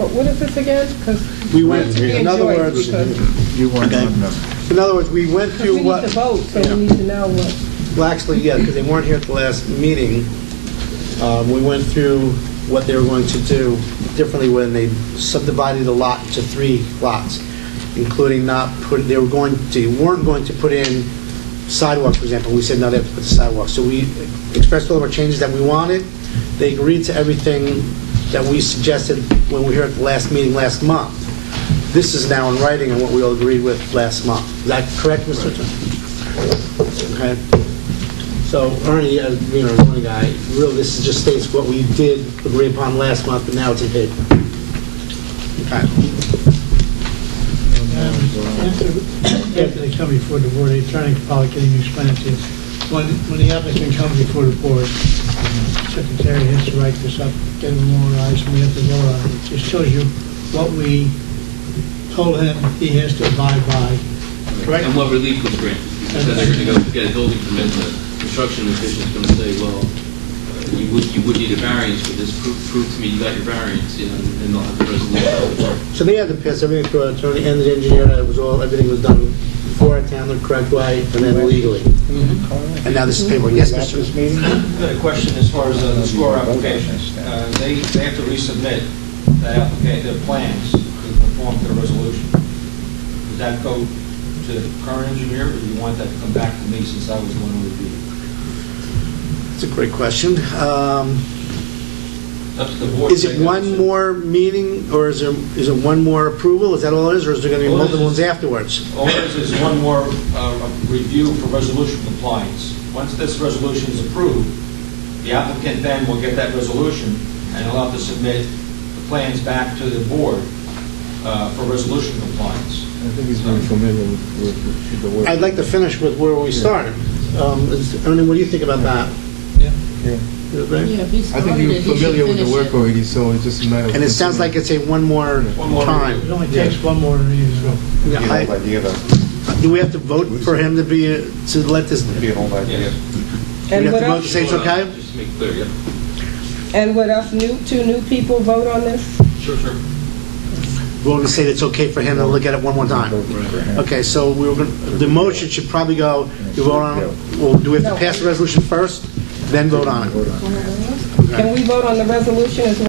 But what is this again? Because We went, in other words, You weren't on them. in other words, we went we through need what... to vote, so Yeah. we need to know what. Well, actually, yeah, because they weren't here at the last meeting. We went through what they were going to do differently when they subdivided the lot into 3 lots, including they weren't going to put in sidewalks, for example. We said, no, they have to put the sidewalks. So we expressed all of our changes that we wanted. They agreed to everything that we suggested when we were here at the last meeting last month. This is now in writing on what we all agreed with last month. Is that correct, Mr. Attorney? Okay. So Ernie, as being our zoning guy, really this just states what we did agree upon last month, but now it's in paper. Okay. After they come before the board, the attorney probably can even explain it to you. When the applicant comes before the board, secretary has to write this up, get it memorialized, and we have to vote on it. It just shows you what we told him he has to abide by. Correct? And what relief was granted. Because they're going to go get a building permit, the construction official is going to say, well, you would need a variance for this. Prove to me you got your variance, you know, and they'll have the resolution. So they had to pass everything through our attorney and the engineer, that everything was done before our town the correct way, and then legally. And now this is paperwork. Yes, Mr. I've got a question as far as the SCORE application. They have to resubmit their plans to conform to the resolution. Does that go to the current engineer, or do you want that to come back to me since I was the one who reviewed it? That's a great question. Up to the board. Is it one more meeting, or is it one more approval? Is that all it is, or is there going to be multiple ones afterwards? All it is one more review for resolution compliance. Once this resolution is approved, the applicant then will get that resolution and he'll have to submit the plans back to the board for resolution compliance. I think he's very familiar with the work. I'd like to finish with where we started. Ernie, what do you think about that? Yeah. You agree? Yeah, if he I started think it, you're he should familiar with the finish work it. already, so it's just a matter of... And it sounds like it's a one more more time. It only takes one more meeting, so. Yeah, do we have to vote for him to let this? Yes. We And have what to vote to else? say it's okay? Just to make it clear, yeah. And what else? Two new people vote on this? Sure, sure. Vote to say it's okay for him to look at it one more time. Okay, so the motion should probably go, you vote on it, well, do we have to pass the resolution first, then vote on it? Can we vote on the resolution as well?